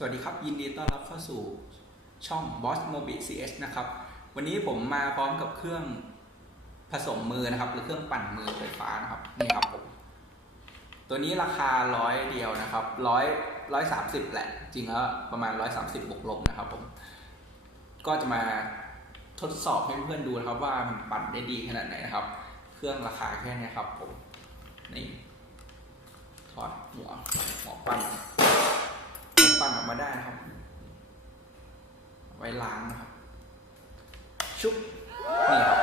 สวัสดีครับ ยินดีต้อนรับเข้าสู่ช่อง Boss Mobi CS นะครับ วันนี้ผมมาพร้อมกับเครื่องผสมมือนะครับ หรือเครื่องปั่นมือไฟฟ้านะครับนี่ครับผมตัวนี้ราคาร้อยเดียวนะครับร้อยร้อยสามสิบแหละ จริงแล้วประมาณร้อยสามสิบบวกลบนะครับผม ก็จะมาทดสอบให้เพื่อนดูนะครับว่ามันปั่นได้ดีขนาดไหนนะครับ เครื่องราคาแค่นี้ครับผมนี่ถอดหัวหัวปั่น ปั่นออกมาได้นะครับ ไว้ล้างนะครับ ชุบนี่ครับ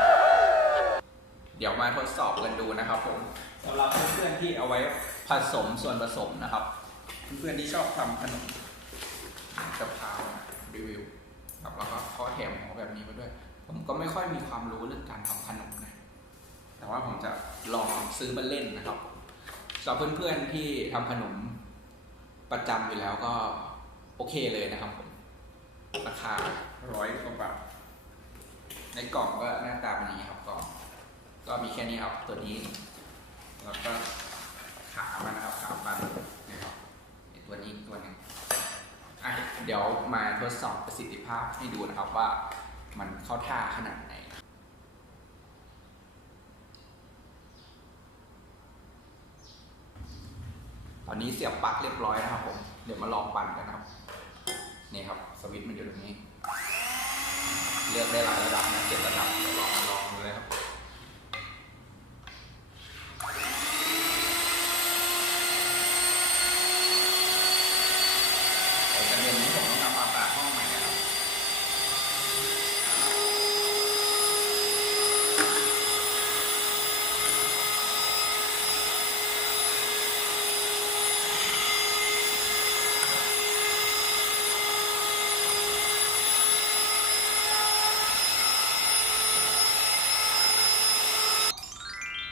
เดี๋ยวมาทดสอบกันดูนะครับผมสำหรับเพื่อนๆที่เอาไว้ผสมส่วนผสมนะครับ เพื่อนๆที่ชอบทำขนมกะเพรารีวิวครับแล้วก็ข้อแถมของแบบนี้มาด้วย ผมก็ไม่ค่อยมีความรู้เรื่องการทำขนมนะแต่ว่าผมจะลองซื้อมาเล่นนะครับสำหรับเพื่อนๆที่ทำขนม ประจำอยู่แล้วก็โอเคเลยนะครับผมราคาร้อยกว่าบาทในกล่องก็หน้าตาเป็นอย่างนี้ครับกล่องก็มีแค่นี้ครับตัวนี้ แล้วก็ขามันนะครับขาปันนะครับตัวนี้ตัวหนึงอะเดี๋ยวมาทดสอบประสิทธิภาพให้ดูนะครับว่ามันเข้าท่าขนาดไหน ตอนนี้เสียบปลั๊กเรียบร้อยนะครับผมเดี๋ยวมาลองปั่นกันครับ นี่ครับสวิตช์มันอยู่ตรงนี้ เลือกได้หลายระดับนะเจ็ดระดับเดี๋ยวลองลองดูเลยครับ เดี๋ยวจะเรียนนี้ผมต้องทำความสะอาดห้องใหม่นะครับ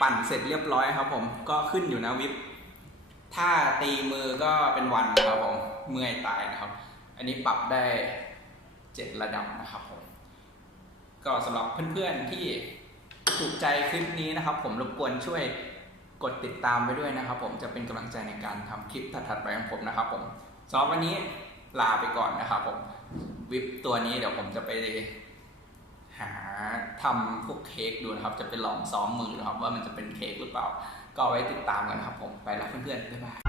ปั่นเสร็จเรียบร้อยครับผมก็ขึ้นอยู่นะวิบถ้าตีมือก็เป็นวันนะครับผมเมื่อยตายนะครับ อันนี้ปรับได้เจ็ดระดับนะครับผมก็สำหรับเพื่อนๆที่ถูกใจคลิปนี้นะครับ ผมรบกวนช่วยกดติดตามไปด้วยนะครับ ผมจะเป็นกำลังใจในการทำคลิปถัดๆไปของผมนะครับ ผมสำหรับวันนี้ลาไปก่อนนะครับ ผมวิปตัวนี้เดี๋ยวผมจะไป หาทำพวกเค้กดูนะครับ จะไปลองซ้อมมือนะครับ ว่ามันจะเป็นเค้กหรือเปล่า ก็ไว้ติดตามกันนะครับผม ไปแล้วเพื่อนๆ บ๊ายบาย